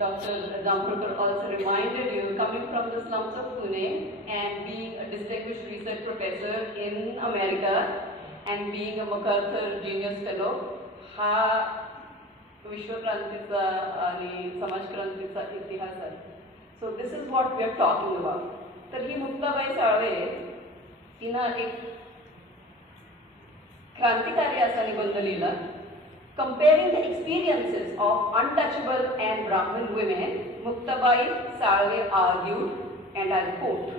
Dr. Zamprokar also reminded you, coming from the slums of Pune and being a distinguished research professor in America and being a MacArthur Genius Fellow, हा विश्वक्रांतीचा आणि समाजक्रांतीचा इतिहास आहे. So this is what we are talking about. तर ही मुक्ताबाई साळवे तिनं एक क्रांतिकारी असा निबंध लिहिला. Comparing the experiences of untouchable and Brahmin women, Muktabai Salve argued, and I quote,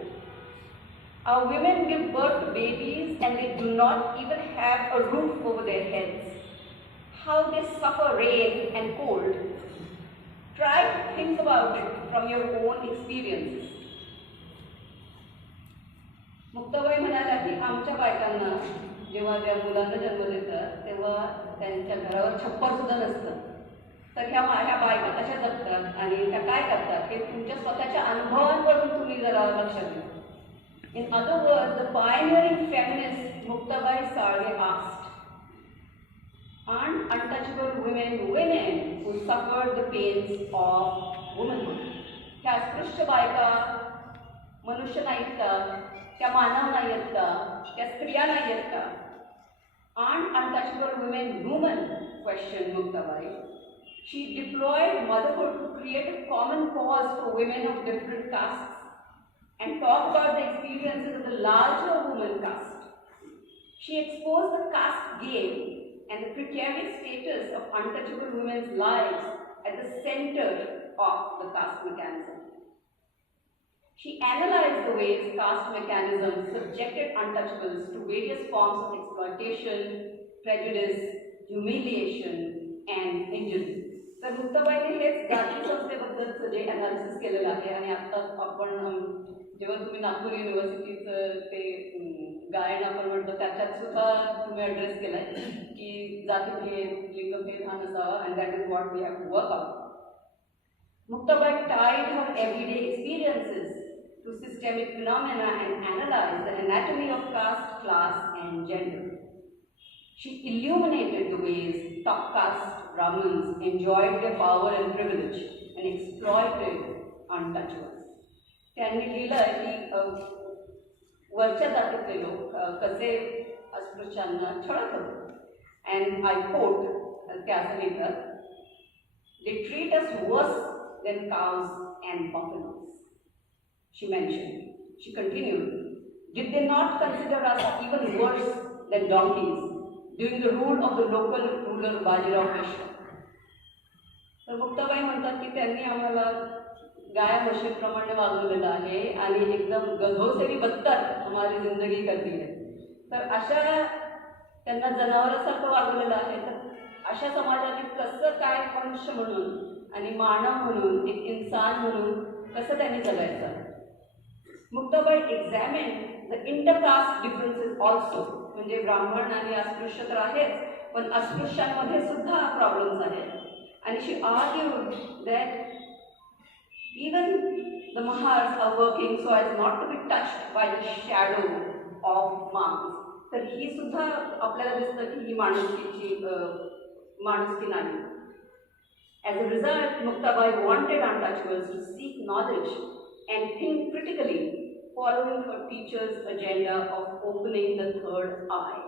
"Our women give birth to babies and they do not even have a roof over their heads. How they suffer rain and cold. Try to think about it from your own experiences." Muktabai म्हणाल्या की आमच्या बायकांना जेव्हा त्या मुलांना जन्म देतात तेव्हा त्यांच्या घरावर छप्पर सुद्धा नसतं. तर ह्या बायका कशा जगतात आणि त्या काय करतात हे तुमच्या स्वतःच्या अनुभवांवरून तुम्ही जरा लक्षात घ्या. In other words, the pioneering feminist Muktabai Salve asked, aren't untouchable women who suffered the pains of womanhood? ह्या अस्पृश्य बायका मनुष्य नाहीत का? त्या मानव नाही आहेत का? त्या स्त्रिया नाही आहेत का? Aren't untouchable women human? Questioned Muktabai. She deployed motherhood to create a common cause for women of different castes and talk about the experiences of the larger woman caste. She exposed the caste game and the precarious status of untouchable women's lives at the center of the caste mechanism. She analyzed the ways caste mechanisms subjected untouchables to various forms of exploitation, prejudice, humiliation, and injury. तर मुक्ताबाईंनी हेच जाती संस्थेबद्दलचं जे अनालिसिस केलेलं आहे आणि आता आपण जेव्हा तुम्ही नागपूर युनिव्हर्सिटीचं ते गायन आपण म्हणतो त्याच्यात सुद्धा तुम्ही ॲड्रेस केला आहे की जातीभेद, लिंगभेद हा नसावा, and that is what we have to work out. Muktabai tied her everyday experiences to systemic phenomena and analyzed the anatomy of caste, class, and gender. She illuminated the ways top caste Brahmins enjoyed their power and privilege and exploited untouchables. त्यांनी लिहिलं की वरच्या जातीतले लोक कसे अस्पृश्यांना छळत होते. अँड आय कोट, ते असं लिहितात, "They treat us worse than cows and buffaloes." She mentioned. She continued, "Did they not consider us even worse than donkeys during the rule of the local ruler Bajirao Peshwa?" तर मुक्ताबाई म्हणतात की त्यांनी आम्हाला गाया म्हशीप्रमाणे वागवलेलं आहे आणि एकदम गधों से भी बदतर हमारी जिंदगी करती है. तर अशा त्यांना जनावरासारखं वागवलेलं आहे. तर अशा समाजाने कसं काय मनुष्य म्हणून आणि मानव म्हणून, एक इन्सान म्हणून कसं त्यांनी जगायचं. Muktabai examine the intercaste differences also. म्हणजे ब्राह्मण आणि अस्पृश्य तर आहेच, पण अस्पृश्यांमध्ये सुद्धा प्रॉब्लेम्स आहेत. आणि she argued that even the Mahars are working so as not to be touched by the shadow of marks. तर ही सुद्धा आपल्याला दिसतं की ही माणुसकी नाही. As a result, Muktabai wanted untouchables to seek knowledge and think critically, following her teacher's agenda of opening the third eye.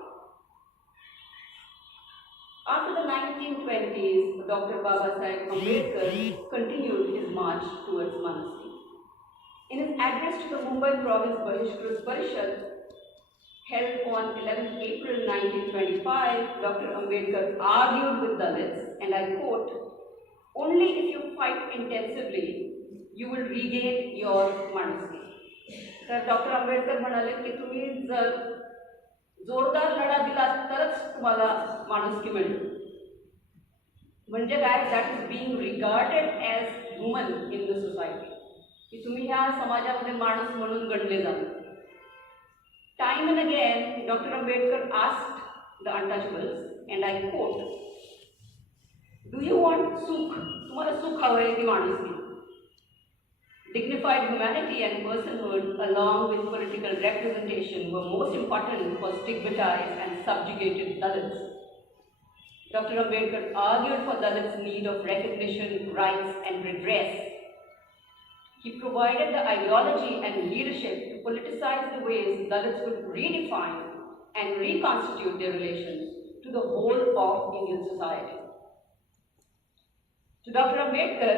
After the 1920s, Dr. Babasaheb Ambedkar continued his march towards Manusri. In his address to the Mumbai Province Bahishkrit Parishad, held on 11th April 1925, Dr. Ambedkar argued with Dalits, and I quote, "Only if you fight intensively, you will regain your Manusri." तर डॉक्टर आंबेडकर म्हणाले की तुम्ही जर जोरदार लढा दिला तरच तुम्हाला माणुसकी मिळेल. म्हणजे काय? That is being regarded as human in the society, की तुम्ही ह्या समाजामध्ये माणूस म्हणून गणले जातात. Time and again, Dr. Ambedkar asked the untouchables, and I quote, "Do you want sukh? तुम्हाला सुख हवंय की माणुसकी? Dignified humanity and personhood, along with political representation, were most important for stigmatized and subjugated Dalits. Dr. Ambedkar argued for Dalits' need of recognition, rights, and redress. He provided the ideology and leadership to politicize the ways Dalits would redefine and reconstitute their relations to the whole of Indian society. To Dr. Ambedkar,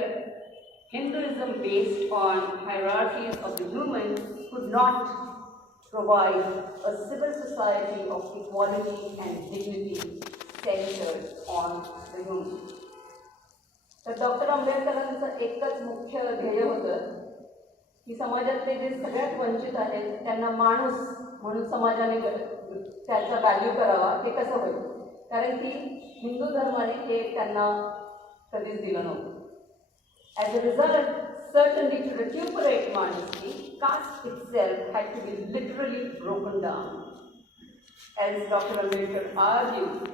Hinduism based on hierarchies of the human could not provide a civil society of equality and dignity centered on the human. तर डॉक्टर आंबेडकरांचं एकच मुख्य ध्येय होतं की समाजातले जे सगळ्यात वंचित आहेत त्यांना माणूस म्हणून समाजाने त्याचा व्हॅल्यू करावा. हे कसं होईल? कारण की हिंदू धर्माने हे त्यांना कधीच दिलं नव्हतं. As a result, certainly to recuperate modesty, caste itself had to be literally broken down. As Dr. Ambedkar argued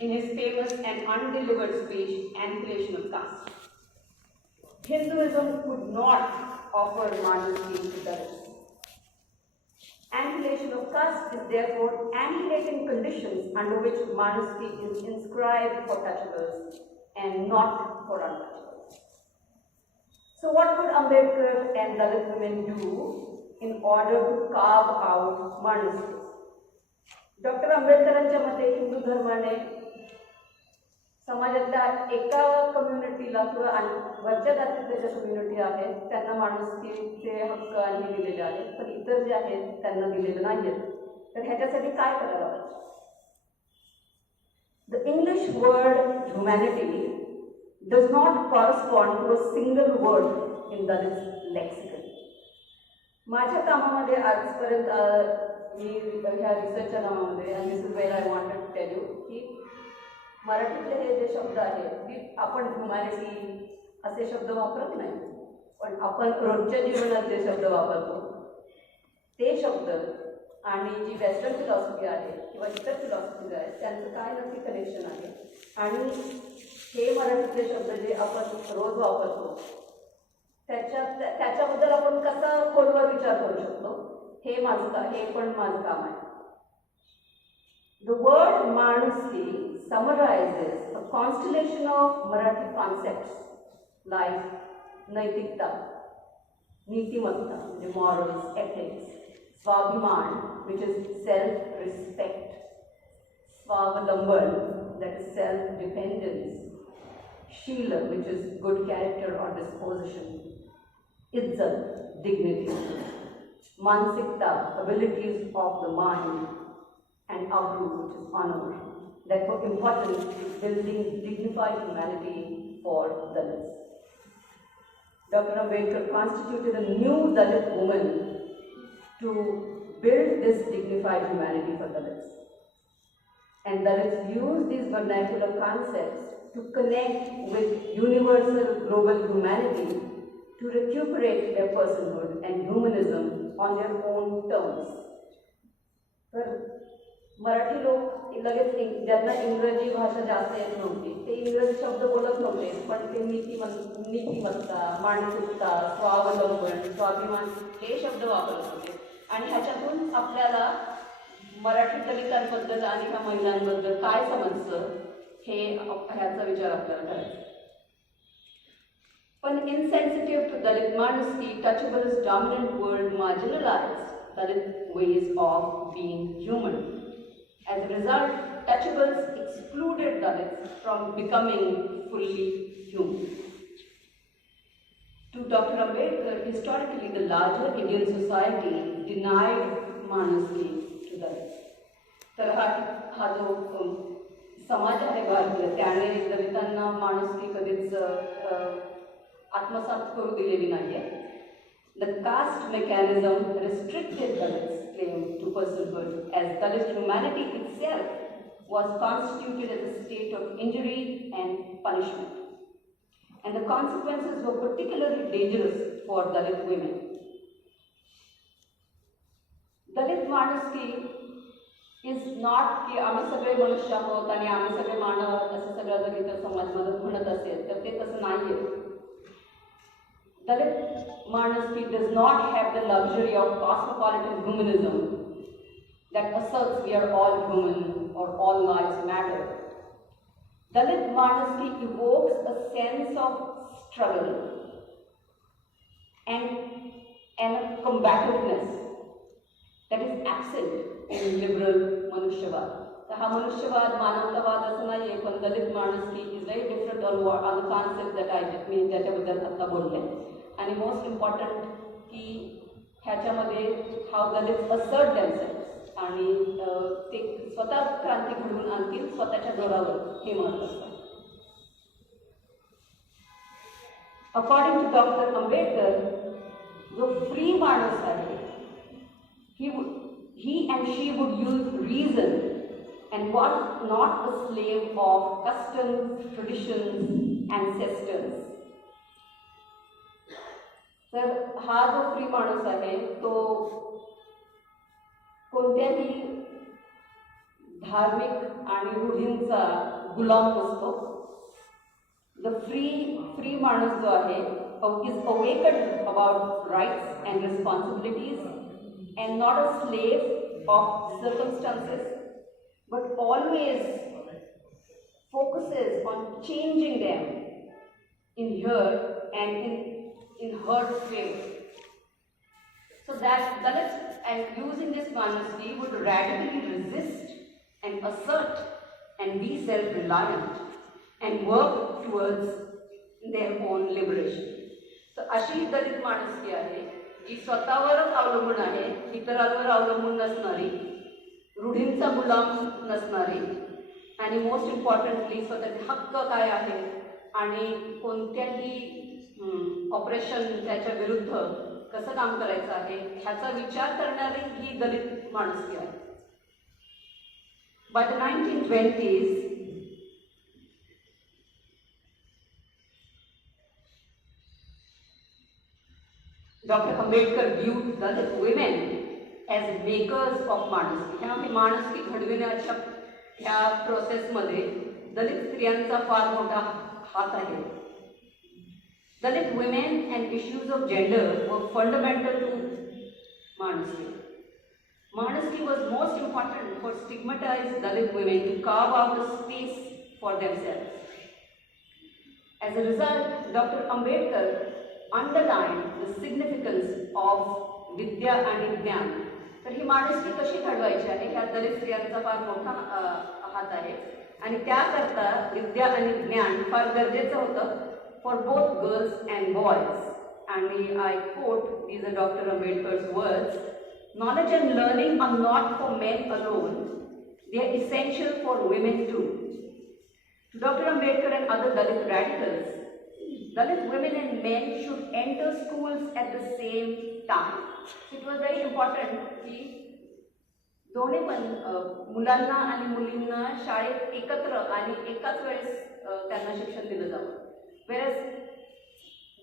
in his famous and undelivered speech, Annihilation of Caste, Hinduism could not offer modesty to Dalits. Annihilation of caste is therefore annihilating conditions under which modesty is inscribed for touchables and not for untouchables. So what could Ambedkar and Dalit women do in order to carve out modesty? Doctor आंबेडकरांच्या मते हिंदू धर्माने समाजातल्या एका कम्युनिटीला किंवा वरच्या जातीतल्या ज्या कम्युनिटी आहेत त्यांना माणुसकीचे हक्क आणि दिलेले आहेत, पण इतर जे आहेत त्यांना दिलेले नाहीत. तर ह्याच्यासाठी काय करायला पाहिजे? The English word humanity does not correspond to a single word in Dalit's lexicon. माझ्या कामामध्ये आजपर्यंत मी ह्या रिसर्चच्या कामामध्ये, and this is where I wanted to tell you, की मराठीतले हे जे शब्द आहेत की आपण ह्युमॅनिटी असे शब्द वापरत नाही, पण आपण रोजच्या जीवनात जे शब्द वापरतो ते शब्द आणि जी वेस्टर्न फिलॉसॉफी आहे किंवा इतर फिलॉसॉफीज आहेत त्यांचं काय नक्की कनेक्शन आहे, आणि हे मराठीतले शब्द जे आपण रोज वापरतो त्याच्याबद्दल आपण कसा खोलवर विचार करू शकतो, हे पण माझं काम आहे. The word Manuski summarizes a constellation of Marathi concepts like Naitikta, Nitimatta, the morals, ethics, Swabhiman, which is self-respect, Swavalamban, that is self-dependence, Sheela, which is good character or disposition, Izzat, dignity, Mansikta, abilities of the mind, and Abru, which is honor. Therefore, important is building dignified humanity for Dalits. Dr. Ambedkar constituted a new Dalit woman to build this dignified humanity for Dalits. And Dalits use these vernacular concepts to connect with universal global humanity to recuperate their personhood and humanism on their own terms. Marathi लोक लगेच ज्यांना इंग्रजी भाषा जास्त येत नव्हती ते इंग्रजी शब्द बोलत नव्हते, पण ते नीतिमत्ता, मानसिकता, स्वावलंबन, स्वाभिमान हे शब्द वापरत होते. आणि ह्याच्यातून आपल्याला मराठी दलितांबद्दल आणि ह्या महिलांबद्दल काय समजतं हे ह्याचा विचार आपल्याला करायचा. पण insensitive to Dalit modesty, touchables' dominant world marginalized Dalit ways of being human. As a result, touchables excluded Dalits from becoming fully human. To Dr. Ambedkar, historically the larger Indian society denied Manuski to Dalits. तर हा जो समाज आहे भारतीय त्याने दलितांना माणुसकी कधीच आत्मसात करू दिलेली नाहीये. The caste mechanism restricted Dalits' claim to personhood, as Dalit humanity itself was constituted as a state of injury and punishment. And the consequences were particularly dangerous for Dalit women. Dalit Manuski is not की आम्ही सगळे मनुष्य आहोत आणि आम्ही सगळे मानव आहोत असं सगळं जर इतर समाज म्हणत असेल तर ते तसं नाहीये. Dalit Manuski does not have the luxury of cosmopolitan humanism that asserts we are all human or all lives matter. Dalit Manaski evokes a sense of struggle and a combativeness that is absent in liberal Manushavad. तर हा मनुष्यवाद मानवतावाद असं नाही आहे, पण दलित माणुसकी is very different on the concept that मी ज्याच्याबद्दल आत्ता बोलले. आणि मोस्ट इम्पॉर्टंट की ह्याच्यामध्ये हाव दलित असर्ट देमसेल्व्स आणि ते स्वतः क्रांती घडवून आणतील स्वतःच्या जोरावर, हे महत्त्व असतं. अकॉर्डिंग टू डॉक्टर आंबेडकर, जो फ्री माणूस आहे, he and she would use reason and was not a slave of customs, traditions, ancestors. तर हा जो फ्री माणूस आहे तो कोणत्याही धार्मिक आणि रूढींचा गुलाम नसतो. द फ्री माणूस जो आहे is awakened about rights and responsibilities and not a slave of circumstances, but always focuses on changing them in her and in her favor. So that Dalits, and using this manuski, would radically resist and assert and be self-reliant and work towards their own liberation. So अशी दलित माणुसकी आहे जी स्वतःवरच अवलंबून आहे, इतरांवर अवलंबून नसणारी, रूढींचा गुलाम नसणारी, आणि मोस्ट इम्पॉर्टंटली स्वतःचे हक्क काय आहे आणि कोणत्याही ऑपरेशन त्याच्या विरुद्ध कसं काम करायचं आहे ह्याचा विचार करणारी ही दलित माणुसकी आहे. By the 1920s, Dr. Ambedkar viewed Dalit women as makers of माणुसकी. ह्या माणुसकी घडविण्याच्या ह्या प्रोसेसमध्ये दलित स्त्रियांचा फार मोठा हात आहे. Dalit women and issues of gender were fundamental to Manuski. Manuski was most important for stigmatized Dalit women to carve out a space for themselves. As a result, Dr. Ambedkar underlined the significance of विद्या आणि ज्ञान. तर ही माणुसकी कशी घडवायची आहे ह्या दलित स्त्रियांचा फार मोठा हात आहे आणि त्याकरता विद्या आणि ज्ञान फार गरजेचं होतं for both girls and boys. And I quote, these are Dr. Ambedkar's words, knowledge and learning are not for men alone, they are essential for women too. Dr. Ambedkar and other Dalit radicals, Dalit women and men should enter schools at the same time. So it was very important की दोन्ही पण मुलांना आणि मुलींना शाळेत एकत्र आणि एकाच वेळेस त्यांना शिक्षण दिलं जावं. वेळेस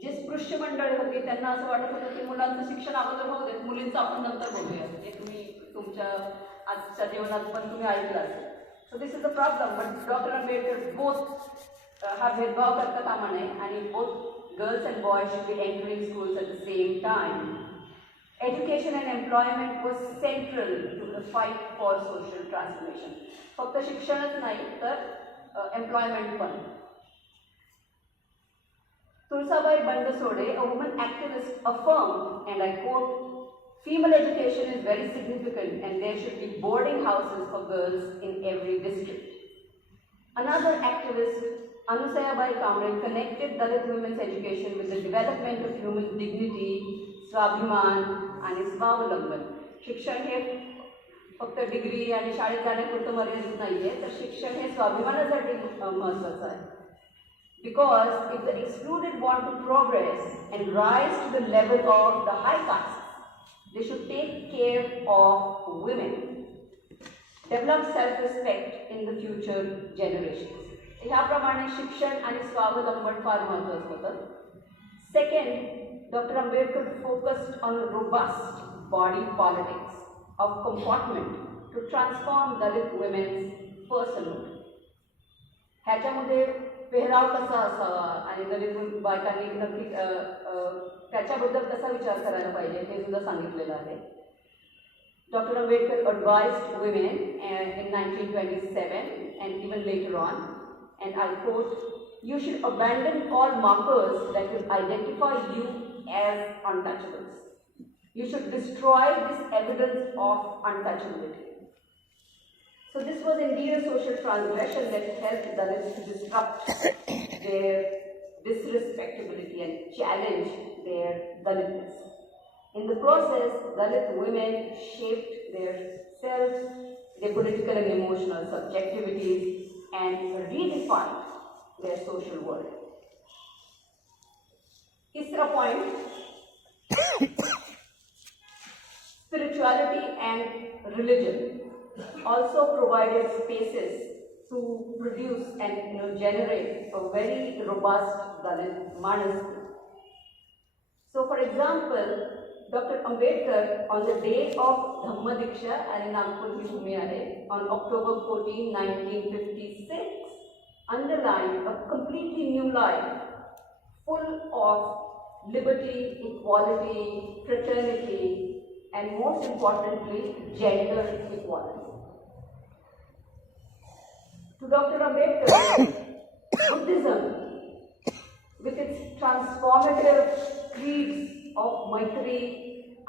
जे स्पृश्य मंडळी होती त्यांना असं वाटत होतं की मुलांचं शिक्षण अगोदर होऊ देत, मुलींचं आपण नंतर बघूया. हे तुम्ही तुमच्या आजच्या जीवनात पण तुम्ही ऐकलं असेल. So this is a problem. But doctor Ambedkar both हा भेदभाव करता कामा नये आणि both girls and boys should be entering schools at the same time. Education and employment was central to the fight for social transformation. फक्त शिक्षणच नाही तर एम्प्लॉयमेंट पण. Tulsabai Bandasode, a woman activist, affirmed, and I quote, female education is very significant and there should be boarding houses for girls in every district. Another activist, Anusayabai Kamre, connected Dalit women's education with the development of human dignity, स्वाभिमान आणि स्वावलंबन. शिक्षण हे फक्त डिग्री आणि शाळेत जाण्यापुरतं मर्यादित नाही आहे, तर शिक्षण हे स्वाभिमानासाठी महत्त्वाचं आहे. Because if the excluded want to progress and rise to the level of the high castes, they should take care of women, develop self-respect in the future generations. ह्याप्रमाणे शिक्षण आणि स्वावलंबन फार महत्त्वाचं होतं. Second, Dr. Ambedkar focused on robust body politics of comportment to transform Dalit women's personhood. ह्याच्यामध्ये पेहराव कसा असावा आणि दलित बायकांनी नक्की त्याच्याबद्दल कसा विचार करायला पाहिजे हे सुद्धा सांगितलेलं आहे. डॉक्टर Ambedkar advised women in 1927 and even later on, and I quote, "You should abandon all markers that will identify you as untouchables. You should destroy this evidence of untouchability." So this was indeed a social transgression that helped Dalits to disrupt their disrespectability and challenge their Dalitness. In the process, Dalit women shaped their self, their political and emotional subjectivities, and redefined their social world. Tisra point, spirituality and religion also provided spaces to produce and generate a very robust Dalit Manasvi. So, for example, Dr. Ambedkar, on the day of Dhamma Diksha and Nagpur hi bhumi ahe, on October 14, 1956, underlined a completely new life full of liberty, equality, fraternity, and most importantly, gender equality. To Dr. Ambedkar, Buddhism, with its transformative creeds of Maitri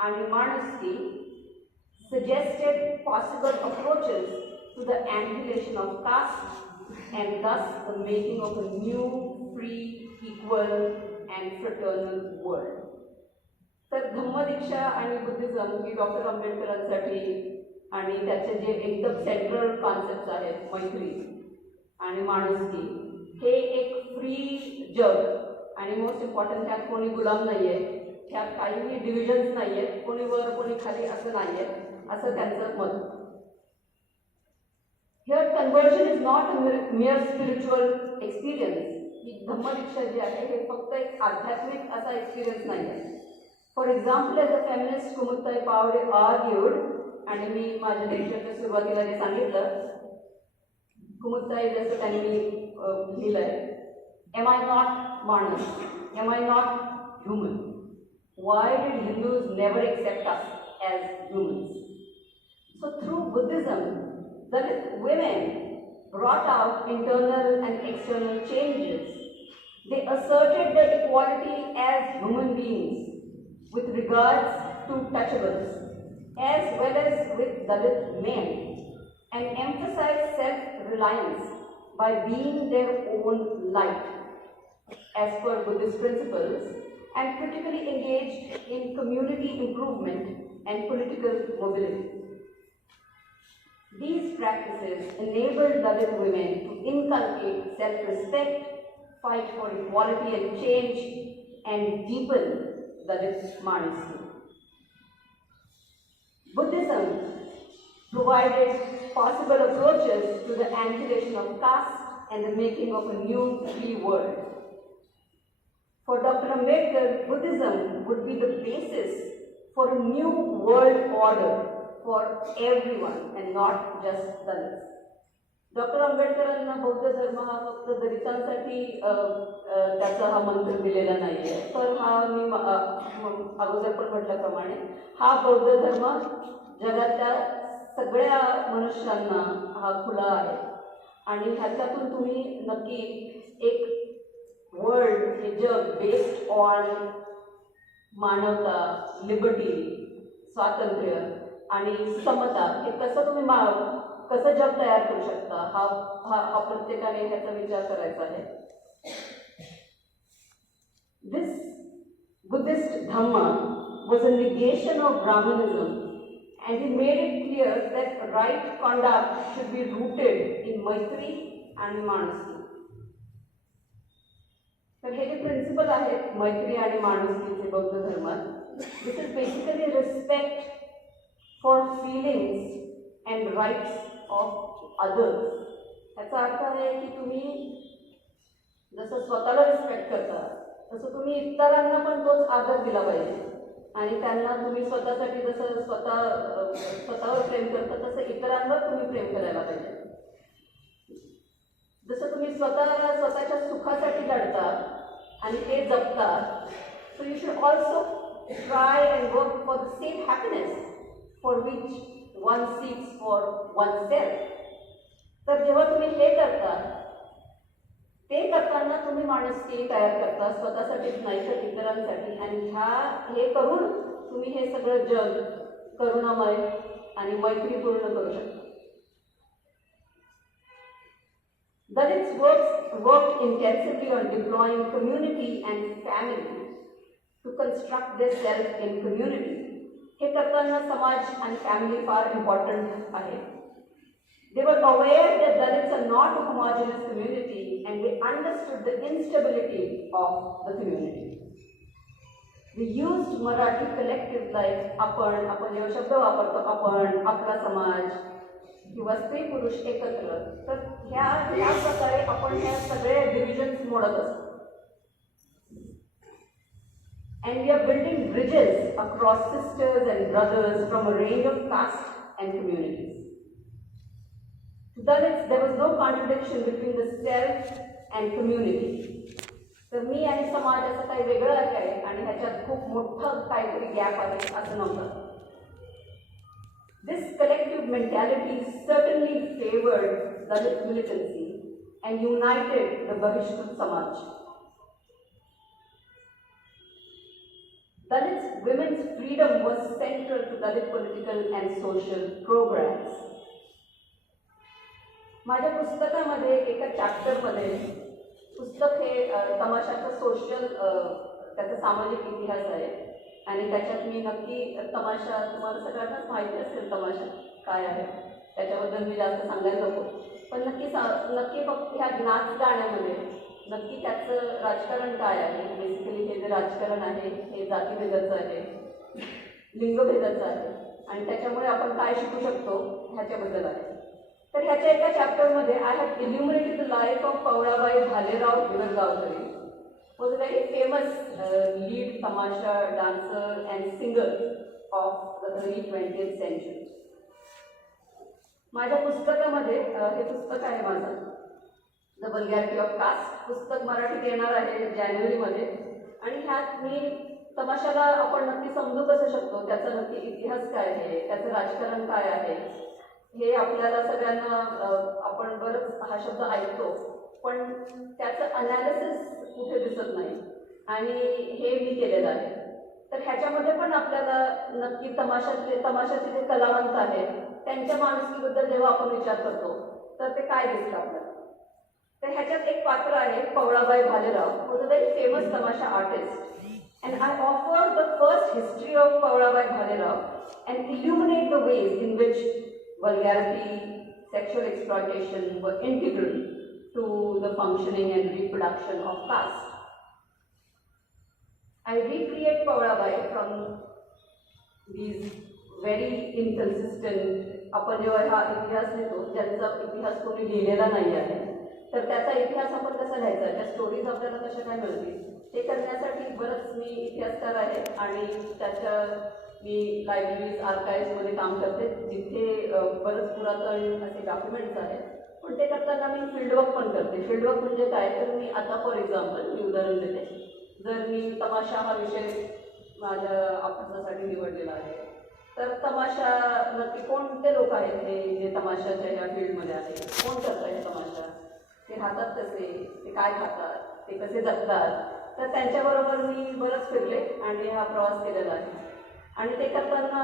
and Vimanasti, suggested possible approaches to the annihilation of caste and thus the making of a new, free, equal, and fraternal world. तर धम्मदीक्षा आणि बुद्धिझम ही डॉक्टर आंबेडकरांसाठी आणि त्याचे जे एकदम central concept आहेत मैत्री आणि माणुसकी, हे एक फ्री जग आणि मोस्ट इम्पॉर्टंट त्यात कोणी गुलाम नाही आहे, त्यात काहीही डिव्हिजन्स नाही आहेत, कोणी वर कोणी खाली असं नाही आहे, असं त्यांचं मत. Here conversion is not a mere spiritual experience. ही धम्मदीक्षा जी आहे हे फक्त एक आध्यात्मिक असा एक्सपिरियन्स नाही आहे. For example, as a feminist, Kumudtai Pavde argued, आणि मी माझ्या लेक्चरच्या सुरुवातीला जे सांगितलं, कुमुदताई जसं त्यांनी लिहिलंय, "Am I not Manas? Am I not human? Why did Hindus never accept us as humans?" So through Buddhism, Dalit women brought out internal and external changes. They asserted their equality as human beings with regards to touchables, as well as with Dalit men, and emphasized self-reliance by being their own light, as per Buddhist principles, and critically engaged in community improvement and political mobility. These practices enabled Dalit women to inculcate self-respect, fight for equality and change, and deepen Dalit Manasvi. Buddhism provided possible approaches to the annihilation of caste and the making of a new free world. For Dr. Ambedkar, Buddhism would be the basis for a new world order for everyone and not just Dalits. Doctor आंबेडकरांना बौद्ध धर्म हा फक्त दलितांसाठी त्याचा हा मंत्र दिलेला नाही आहे, तर हा मी अगोदर पण म्हटल्याप्रमाणे हा बौद्ध धर्म जगातल्या सगळ्या मनुष्यांना हा खुला आहे आणि ह्याच्यातून तुम्ही नक्की एक वर्ल्ड, हे जग बेस्ड ऑन मानवता, लिबर्टी, स्वातंत्र्य आणि समता, हे कसं तुम्ही कसं जग तयार करू शकता, हा प्रत्येकाने ह्याचा विचार करायचा आहे. This Buddhist Dhamma was a negation of Brahmanism, and he made it clear that right conduct should be rooted in Maitri and Manasvi. तर हे जे प्रिन्सिपल आहेत मैत्री आणि माणुसकीचे बौद्ध धर्मात, this is basically respect for feelings and rights of others. याचा अर्थ आहे की तुम्ही जसं स्वतःला रिस्पेक्ट करता तसं तुम्ही इतरांना पण तोच आदर दिला पाहिजे आणि त्यांना तुम्ही स्वतःसाठी जसं स्वतःवर प्रेम करता तसं इतरांवर तुम्ही प्रेम करायला पाहिजे. जसं तुम्ही स्वतःच्या सुखासाठी लढता आणि ते जपता, so you should also try and work for the same happiness for which one seeks for oneself. तर जेव्हा तुम्ही हे करता ते करताना तुम्ही माणुसकी तयार करता, स्वतःसाठीच नाही तर इतरांसाठी, आणि हे करून तुम्ही हे सगळं जग करुणामय आणि मैत्रीपूर्ण करू शकता. Dalits worked intensively on deploying community and family to construct their self in community. हे करताना समाज आणि फॅमिली फार इम्पॉर्टंट आहे. They were aware that Dalits are not a homogeneous community and they understood the instability of the community. We used Marathi collective like आपण जेव्हा शब्द वापरतो, आपण, आपला समाज किंवा स्त्री पुरुष एकत्र, तर ह्या प्रकारे आपण ह्या सगळे डिव्हिजन्स मोडत असतो. And we are building bridges across sisters and brothers from a range of caste and communities. To Dalits, there was no contradiction between the self and community. तर मी आणि समाज असं काही वेगळं आहे आणि ह्याच्यात खूप मोठं काहीतरी गॅप आहे असं नव्हतं. This collective mentality certainly favored Dalit militancy and united the Bahishkrit Samaj. Dalit women's freedom was central to Dalit political and social programs. माझ्या पुस्तकामध्ये एका चॅप्टरमध्ये, पुस्तक हे तमाशाचं सोशल, त्याचा सामाजिक इतिहास आहे आणि त्याच्यात मी नक्की तमाशा, तुम्हाला सगळ्यांनाच माहिती असेल तमाशा काय आहे, त्याच्याबद्दल मी जास्त सांगायला नको, पण नक्की फक्त ह्या नाच गाण्यामध्ये नक्की त्याचं राजकारण काय आहे. बेसिकली हे जे राजकारण आहे हे जातीभेदाचं आहे, लिंगभेदाचं आहे आणि त्याच्यामुळे आपण काय शिकू शकतो ह्याच्याबद्दल आहे. तर ह्याच्या एका चॅप्टरमध्ये I have illuminated the life of Pawalabai Bhalerao Girgaonkari, was a very famous lead tamasha dancer and singer of the early 20th century. माझ्या पुस्तकामध्ये, हे पुस्तक आहे माझं द वल्गॅरिटी ऑफ कास्ट, पुस्तक मराठीत येणार आहे जानेवारीमध्ये, आणि ह्यात मी तमाशाला आपण नक्की समजू कसं शकतो, त्याचा नक्की इतिहास काय आहे, त्याचं राजकारण काय आहे, हे आपल्याला सगळ्यांना, आपण बरंच हा शब्द ऐकतो पण त्याचं अनालिसिस कुठे दिसत नाही आणि हे मी केलेलं आहे. तर ह्याच्यामध्ये पण आपल्याला नक्की तमाशाचे जे कलावंत आहेत त्यांच्या माणुसकीबद्दल जेव्हा आपण विचार करतो तर ते काय दिसतं आपल्याला. तर ह्याच्यात एक पात्र आहे Pawalabai Bhalerao, was a very famous tamasha artist, and I offer the first history of Pawalabai Bhalerao and illuminate the ways in which vulgarity, sexual exploitation were integral to the functioning and reproduction of caste. I recreate Pavlabai from these very inconsistent, आपण जेव्हा हा इतिहास लिहितो ज्यांचा इतिहास कोणी लिहिलेला नाही आहे तर त्याचा इतिहास आपण कसा लिहायचा, त्या स्टोरीज आपल्याला कशा काय मिळतील ते करण्यासाठी बरंच मी इतिहासकार आहे आणि त्याच्या मी लायब्ररीज आर्काईव्हमध्ये काम करते जिथे बरंच पुरातन असे डॉक्युमेंट्स आहेत, पण ते करताना मी फील्डवर्क पण करते. फील्डवर्क म्हणजे काय, तर मी आता फॉर एक्झाम्पल मी उदाहरण देते, जर मी तमाशा हा विषय माझ्या अभ्यासासाठी निवडलेला आहे तर तमाशा नक्की कोणते लोक आहेत हे जे तमाशाच्या या फील्डमध्ये आहेत, कोण करतात हे तमाशा, ते राहतात कसे, ते काय खातात, ते कसे जगतात, तर त्यांच्याबरोबर मी बरंच फिरले आणि हा प्रवास केलेला आहे. आणि ते करताना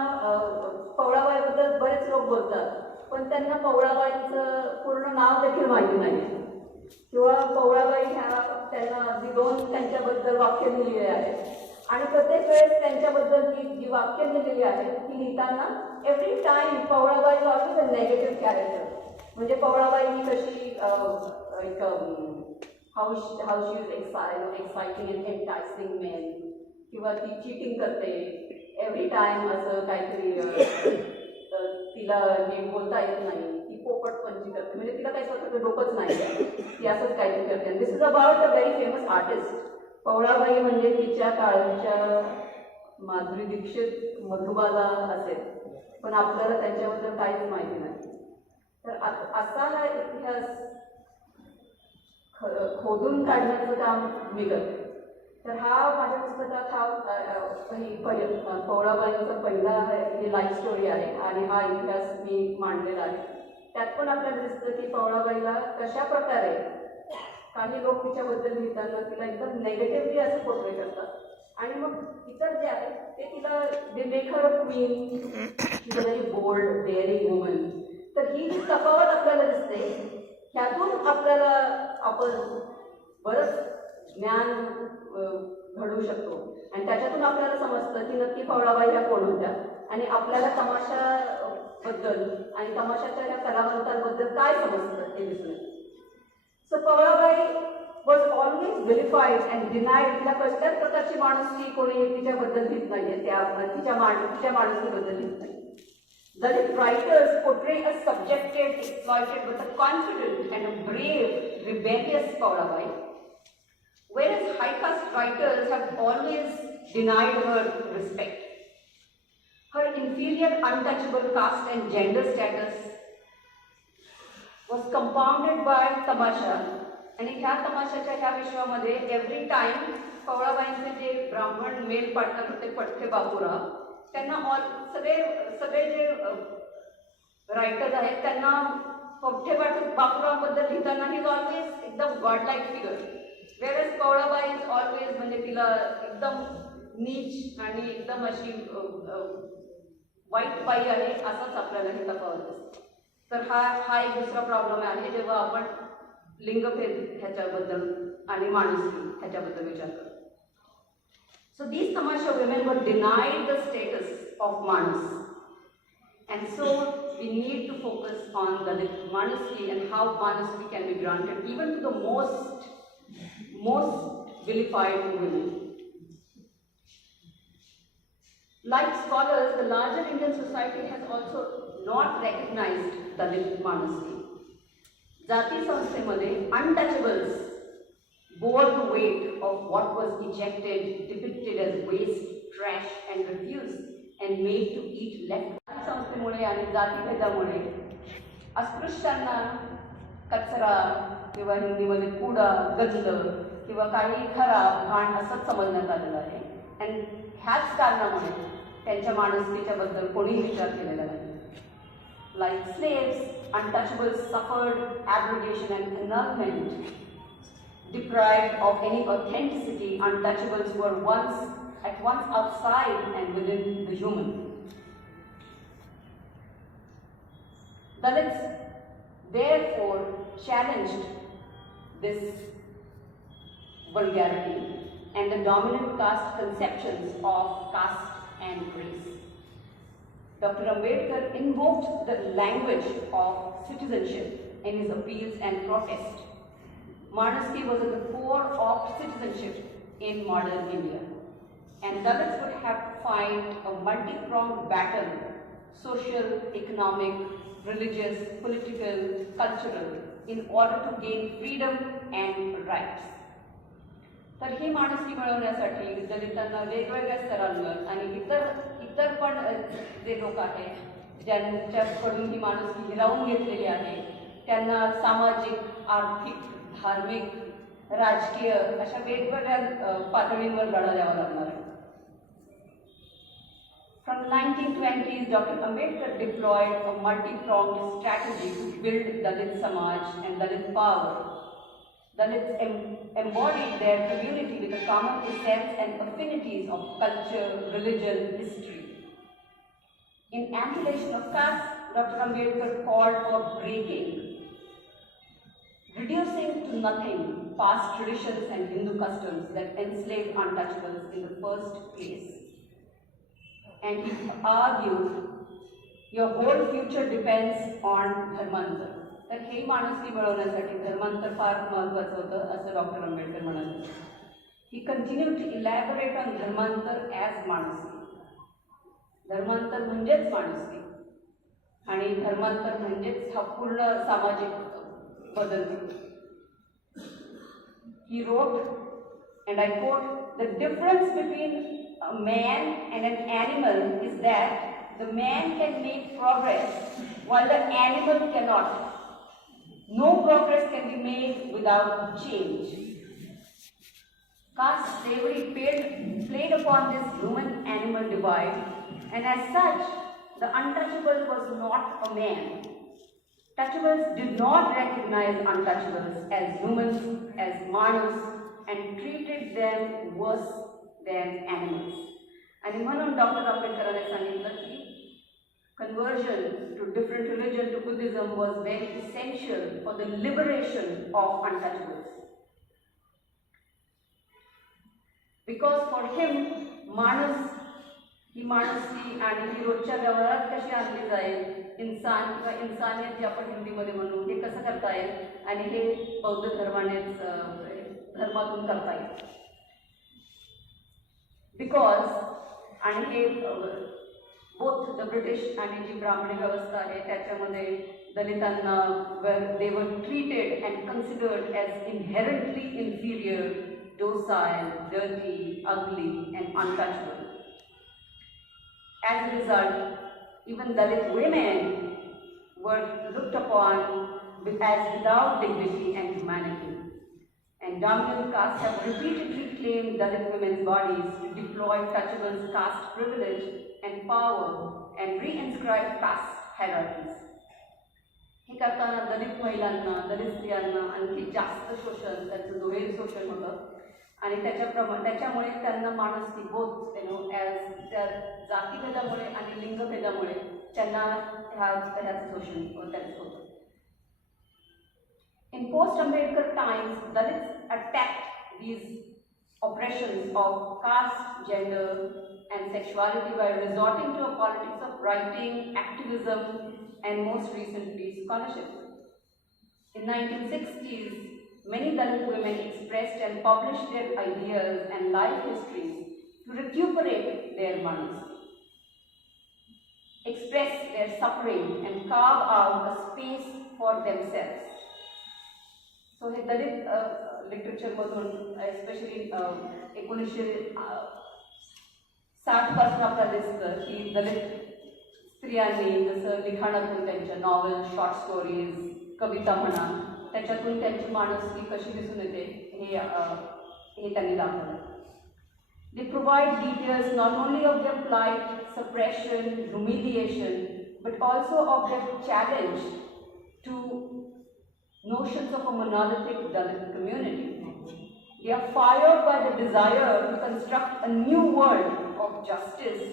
पवळाबाईबद्दल बरेच लोक बोलतात पण त्यांना पवळाबाईंचं पूर्ण नाव देखील माहिती नाही किंवा पवळाबाई ह्या त्यांना अगदी 2 त्यांच्याबद्दल वाक्य लिहिलेली आहेत आणि प्रत्येक वेळेस त्यांच्याबद्दल जी वाक्य लिहिलेली आहेत ती लिहिताना every time Pawalabai is always a negative character. म्हणजे पवळाबाई ही कशी एक how she is exciting and enticing men, किंवा ती चीटिंग करते एव्हरी टाईम, असं काहीतरी तिला नीट बोलता येत नाही, ती पोपटपंची करते, म्हणजे तिला काही स्वतःचं डोकंच नाही, ती असंच काहीतरी करते. This is about a very famous artist. Pawalabai म्हणजे तिच्या काळच्या माधुरी दीक्षित, मधुबाला असेल, पण आपल्याला त्यांच्याबद्दल काहीच माहिती नाही. तर असा हा इतिहास खोदून काढण्याचं काम मी करते. तर हा माझ्या पुस्तकात पवळाबाईंचा पहिला ही लाईफ स्टोरी आहे आणि हा इतिहास मी मांडलेला आहे. त्यात पण आपल्याला दिसतं की पवळाबाईला कशा प्रकारे काही लोक तिच्याबद्दल लिहिताना तिला एकदम नेगेटिव्हली असं पोर्ट्रे करतात आणि मग इतर जे आहे ते तिला दे make her a queen, very bold daring woman. तर ही जी तफावत आपल्याला दिसते ह्यातून आपल्याला आपण बरंच ज्ञान घडवू शकतो आणि त्याच्यातून आपल्याला समजतं की नक्की पवळाबाई ह्या कोण होत्या आणि आपल्याला तमाशाबद्दल आणि तमाशाच्या ह्या कलावंतांबद्दल काय समजतं हे दिसून येतं. So Pawalabai was always verified and denied. तिला कसल्याच प्रकारची माणुसकी कोणी तिच्याबद्दल लिहित नाहीये, तिच्या माणुसकीबद्दल लिहित नाही. Dalit writers portray a subjected, exploited, but a confident and a brave, rebellious Pavlabai, whereas high caste writers have always denied her respect. Her inferior, untouchable caste and gender status was compounded by tamasha, आणि ह्या तमाशाच्या ह्या विश्वामध्ये every time पवळाबाईंचे जे ब्राह्मण male partner होते पठ्ठे बापूराव, त्यांना सगळे जे रायटर्स आहेत त्यांना पठ्ठे बापूरावबद्दल लिहिताना ही ऑलवेज एकदम godlike figure, whereas Pawalabai is always म्हणजे तिला एकदम नीच आणि एकदम अशी वाईट बाई आहे असंच आपल्याला हे तफावत दिसतं. तर हा एक दुसरा प्रॉब्लेम आहे जेव्हा आपण लिंगभेद ह्याच्याबद्दल आणि माणुसकी ह्याच्याबद्दल विचार करतो. So these tamasha women were denied the status of manus, and so we need to focus on the manuski and how manuski can be granted even to the most vilified women. Like scholars, the larger Indian society has also not recognized Dalit manuski. Jati संस्थेमध्ये untouchables bore the weight of what was ejected, depicted as waste, trash and refused and made to eat left. संस्थेमुळे आणि जातीभेदामुळे अस्पृश्यांना कचरा किंवा हिंदीमध्ये कूडा, गंद किंवा काही खराब घाण असंच समजण्यात आलेलं आहे. आणि ह्याच कारणामुळे त्यांच्या माणुसकीच्या बद्दल कोणीही विचार केलेला नाही. Like slaves, untouchables suffered abrogation and annulment. Deprived of any authenticity, untouchables were at once outside and within the human. Dalits therefore challenged this vulgarity and the dominant caste conceptions of caste and race. Dr. Ambedkar invoked the language of citizenship in his appeals and protests. Manuski was at the core of citizenship in modern India, and Dalits would have to fight a multi-pronged battle, social, economic, religious, political, cultural, in order to gain freedom and rights. तर ही माणुसकी मिळवण्यासाठी दलितांना वेगवेगळ्या स्तरांवर आणि इतर पण जे लोक आहेत ज्यांच्याकडून ही माणुसकी हिरावून घेतलेली आहे त्यांना सामाजिक, आर्थिक, धार्मिक, राजकीय अशा वेगवेगळ्या पातळींवर लढा द्यावा लागणार आहे. From the 1920s, Dr. Ambedkar deployed a multi-pronged strategy to build Dalit Samaj and Dalit power. Dalits embodied their community with a common essence and affinities of culture, religion, history. In Annihilation of Caste, Dr. Ambedkar called for breaking, reducing to nothing past traditions and Hindu customs that enslaved untouchables in the first place. And he argued, your whole future depends on Dharmantar. तर हे माणुसकी मिळवण्यासाठी धर्मांतर फार महत्त्वाचं होतं असं डॉक्टर आंबेडकर म्हणत होते. ही continue to elaborate on धर्मांतर ॲज माणुसकी. धर्मांतर म्हणजेच माणुसकी आणि धर्मांतर म्हणजेच हा पूर्ण सामाजिक बदल. He wrote, and I quote, the difference between a man and an animal is that the man can make progress while the animal cannot. No progress can be made without change. Caste slavery played upon this human-animal divide, and as such, the untouchable was not a man. Touchables did not recognize untouchables as humans, as manus, and treated them worse than animals. आणि म्हणून डॉक्टर आंबेडकरांनी सांगितलं की conversion to different religion, to Buddhism, was very essential for the liberation of untouchables. Because for him, माणूस ही माणुसकी आणि ही रोजच्या व्यवहारात कशी आणली जाईल, इंसान किंवा इंसानियत जे आपण हिंदीमध्ये म्हणू, हे कसं करता येईल आणि हे बौद्ध धर्मातून करता येईल. बिकॉज आणि हे बोथ द ब्रिटिश आणि जी ब्राह्मणी व्यवस्था आहे त्याच्यामध्ये दलितांना they were treated and considered as inherently inferior, docile, dirty, ugly, and untouchable. As a result, even Dalit women were looked upon as without dignity and humanity. And dominant castes have repeatedly claimed Dalit women's bodies to deploy touchables' caste privilege and power and reinscribe caste hierarchies. हे करताना दलित महिलांना, दलित स्त्रियांना आणखी जास्त शोषण, त्यांचं दुहेरी शोषण होतं आणि त्याच्यामुळे त्यांना माणुसकी बोथ ॲज त्या जातीभेदामुळे आणि लिंगभेदामुळे त्यांना ह्याचं शोषण त्यांचं होतं. In post-Ambedkar times, Dalits attacked these oppressions of caste, gender, and sexuality by resorting to a politics of writing, activism, and most recently scholarship. In 1960s, many Dalit women expressed and published their ideas and life histories to recuperate their manus, express their suffering, and carve out a space for themselves. So हे दलित लिटरेचरमधून especially 1960 पासून आपल्याला दिसतं की दलित स्त्रियांनी जसं लिखाणातून त्यांच्या नॉवेल, शॉर्ट स्टोरीज, कविता म्हणा, त्याच्यातून त्यांची माणुसकी कशी दिसून येते हे त्यांनी दाखवलं. They provide details not only of their plight, suppression, humiliation, but also of their challenge to notions of a monolithic Dalit community. They are fired by the desire to construct a new world of justice,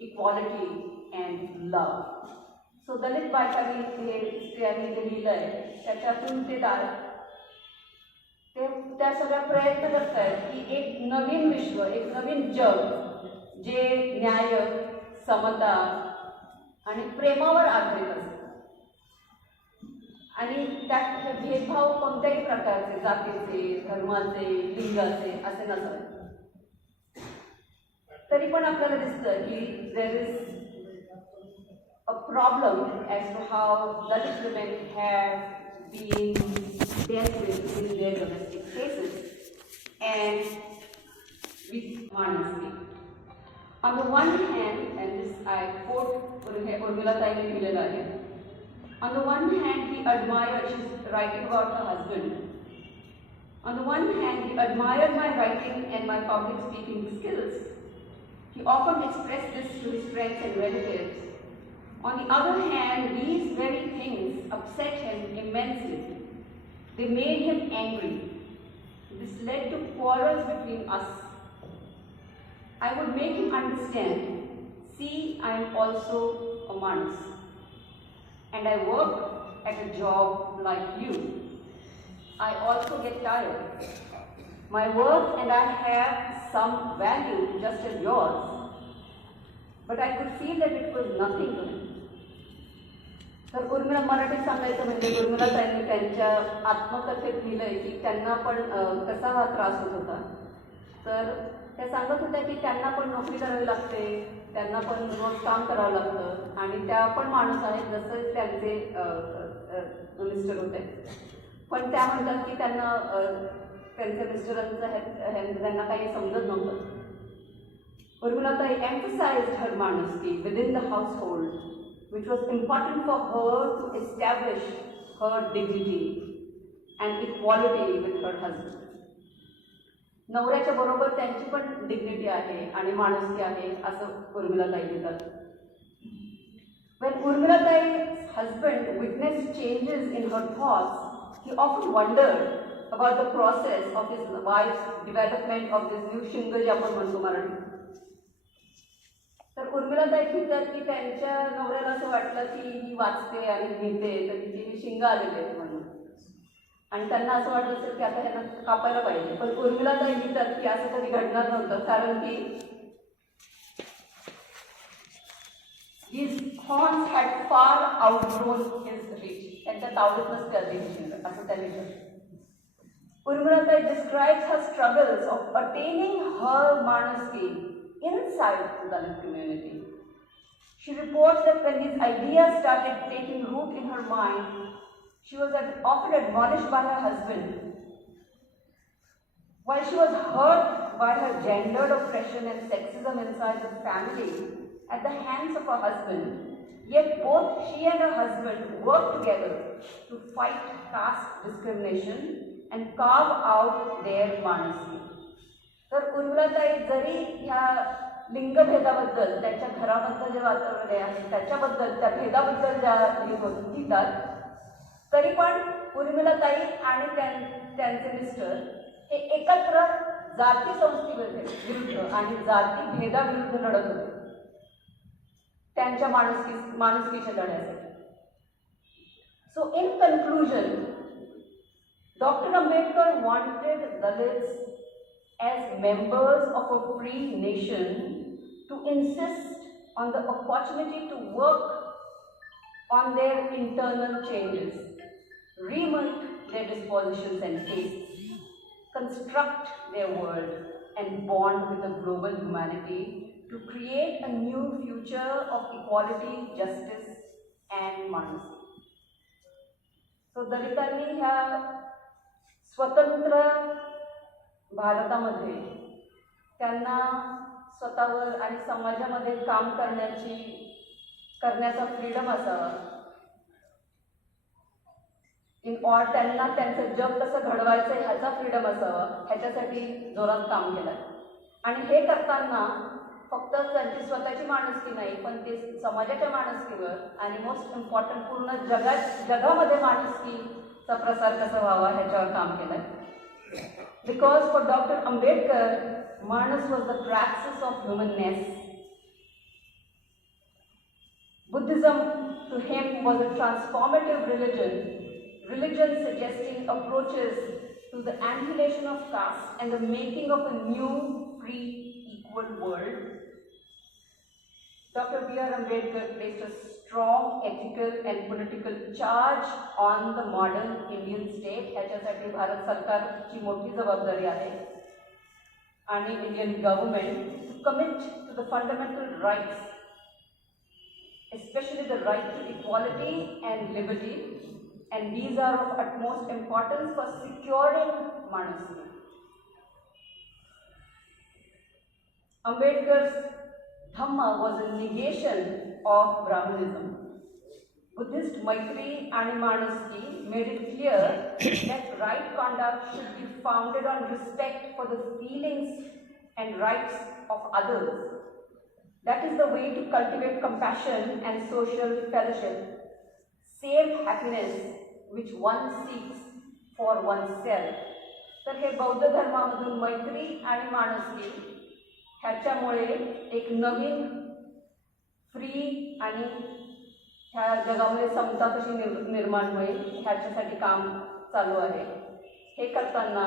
equality, and love. So दलित बायकांनी हे स्त्रियांनी जे लिहिलं आहे त्याच्यातून ते त्या सगळ्या प्रयत्न करत आहेत की एक नवीन विश्व, एक नवीन जग जे न्याय, समता आणि प्रेमावर आधारित असतं आणि त्यात भेदभाव कोणत्याही प्रकारचे, जातीचे, धर्माचे, लिंगाचे असे नसावे. तरी पण आपल्याला दिसतं की there is a problem as to how Dalit women have been dealt with in their domestic cases and with honesty. On the one hand, and this I quote Urmila Taini Milala here, on the one hand he admired, she's writing about her husband, on the one hand he admired my writing and my public speaking skills. He often expressed this to his friends and relatives. On the other hand, these very things upset him immensely. They made him angry. This led to quarrels between us. I would make him understand, see, I am also a manus, and I work at a job like you. I also get tired. My work and I have some value just as yours, but I could feel that it was nothing to him. तर उर्मिला मराठीत सांगायचं म्हणजे उर्मिला ताईंनी त्यांच्या आत्मकथेत लिहिलंय की त्यांना पण कसा हा त्रास होत होता. तर त्या सांगत होत्या की त्यांना पण नोकरी करावी लागते, त्यांना पण रोज काम करावं लागतं आणि त्या पण माणूस आहेत जसं त्यांचे मिस्टर होते. पण त्या म्हणतात की त्यांना त्यांच्या मिस्टरांचं त्यांना काही समजत नव्हतं. उर्मिला ताई emphasized her manuski within the household, which was important for her to establish her dignity and equality with her husband. नवऱ्याच्या बरोबर त्यांची पण डिग्निटी आहे आणि माणुसकी आहे असं उर्मिला ताई लिहितात. When Urmilatai's husband witnessed changes in her thoughts, he often wondered about the process of his wife's development of this new shingle जे आपण म्हणतो मराठी. तर उर्मिलाताई म्हणतात की त्यांच्या नवऱ्याला असं वाटलं की ही वाचते आणि लिहिते तर तिची शिंग आलेली आहेत म्हणून, आणि त्यांना असं वाटलं असेल की आता ह्यांना कापायला पाहिजे. पण उर्मिलाताई म्हणतात की असं कधी घडणार नव्हतं, कारण की his horns had far outgrown his reach. त्यांच्या तावडीत नसते आधी शिंग असं त्यांनी म्हटलं. Urmilatai describes her struggles of attaining her Manaski inside the Dalit community. She reports that when these ideas started taking root in her mind, she was often admonished by her husband. While she was hurt by her gendered oppression and sexism inside the family at the hands of her husband, yet both she and her husband worked together to fight caste discrimination and carve out their Manasi. तर उर्मिलाताई जरी ह्या लिंगभेदाबद्दल त्यांच्या घराबद्दल जे वातावरण आहे त्याच्याबद्दल त्या भेदाबद्दल ज्या लिहितात, तरी पण उर्मिलाताई आणि त्यांचे मिस्टर हे एकत्र जाती संस्थेविरुद्ध आणि जाती भेदाविरुद्ध लढत होते त्यांच्या माणुसकीच्या लढ्यासाठी. सो इन conclusion, Dr. Ambedkar wanted Dalits as members of a free nation to insist on the opportunity to work on their internal changes, remake their dispositions and tastes, construct their world, and bond with the global humanity to create a new future of equality, justice, and Manasi. So, दलितांनी ह्या स्वतंत्र भारतामध्ये त्यांना स्वतःवर आणि समाजामध्ये काम करण्याचा फ्रीडम असावा, त्यांना त्यांचं जग कसं घडवायचं ह्याचा फ्रीडम असावा, ह्याच्यासाठी जोरात काम केलं. आणि हे करताना फक्त त्यांची स्वतःची माणुसकी नाही, पण ते समाजाच्या माणुसकीवर आणि मोस्ट इम्पॉर्टंट पूर्ण जगामध्ये माणुसकीचा प्रसार कसा व्हावा ह्याच्यावर काम केलं. बिकॉज फॉर डॉक्टर आंबेडकर, माणूस was the praxis of humanness. Buddhism to him was a transformative religion suggesting approaches to the annihilation of caste and the making of a new, free, equal world. Dr. B.R. Ambedkar placed a strong ethical and political charge on the modern Indian state. ह्याच्यासाठी भारत सरकारची मोठी जबाबदारी आहे आणि Indian government to commit to the fundamental rights, especially the right to equality and liberty, and these are of utmost importance for securing Manasi. Ambedkar's Dhamma was a negation of Brahmanism. Buddhist Maitri and Manaski made it clear that right conduct should be founded on respect for the feelings and rights of others. That is the way to cultivate compassion and social fellowship, save happiness which one seeks for oneself. तर हे बौद्ध धर्मामधून मैत्री आणि माणुसकी ह्याच्यामुळे एक नवीन फ्री आणि ह्या जगामध्ये समता कशी निर्माण होईल ह्याच्यासाठी काम चालू आहे. हे करताना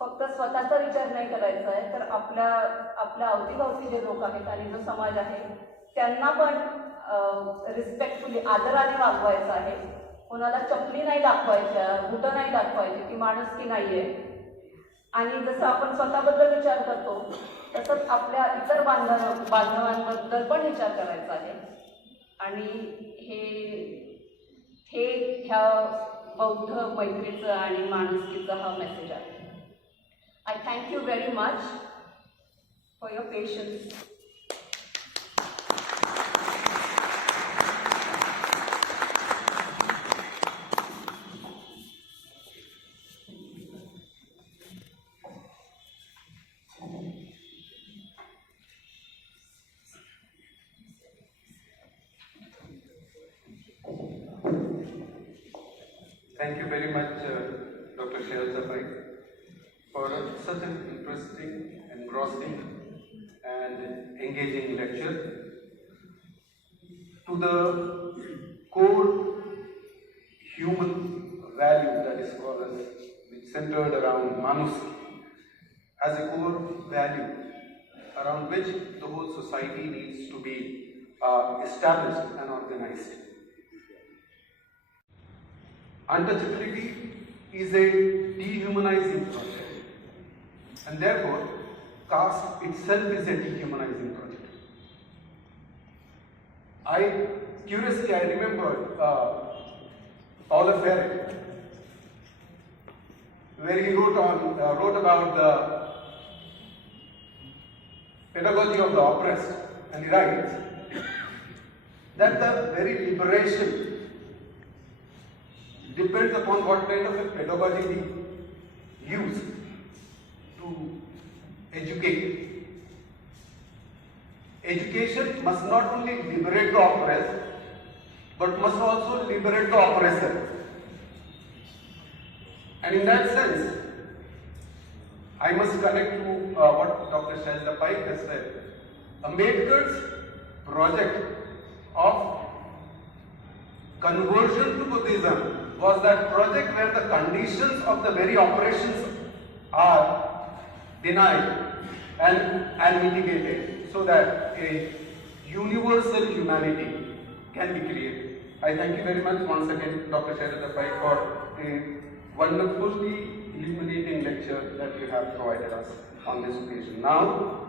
फक्त स्वतःचा विचार नाही करायचा आहे, तर आपल्या अवतीभवती जे लोक आहेत आणि जो समाज आहे त्यांना पण रिस्पेक्टफुली आदराने वागवायचं आहे. कोणाला चपली नाही दाखवायच्या, बुटं नाही दाखवायची, ती माणुसकी नाही आहे. आणि जसं आपण स्वतःबद्दल विचार करतो तसंच आपल्या इतर बांधवांबद्दल पण विचार करायचा आहे. आणि हे ह्या बौद्ध मैत्रीचं आणि माणुसकीचा हा मेसेज आहे. I thank you very much for your patience. Thank you very much, Dr. Shayal Pai, for such an interesting, engrossing, and engaging lecture. To the core human value, that is called as, which centered around Manus as a core value around which the whole society needs to be established and organized. Untouchability is a dehumanizing project, and therefore caste itself is a dehumanizing project. Curiously, I remembered Paulo Freire, where he wrote about the pedagogy of the oppressed, and he writes that the very liberation depends upon what kind of a pedagogy we use to educate. Education must not only liberate the oppressed, but must also liberate the oppressor. And in that sense, I must connect to what Dr. Shayal Pai has said. Ambedkar's project of conversion to Buddhism was that project where the conditions of the very oppressions are denied and mitigated so that a universal humanity can be created. I thank you very much once again, Dr. Shayal Pai, for a wonderfully illuminating lecture that you have provided us on this occasion. Now,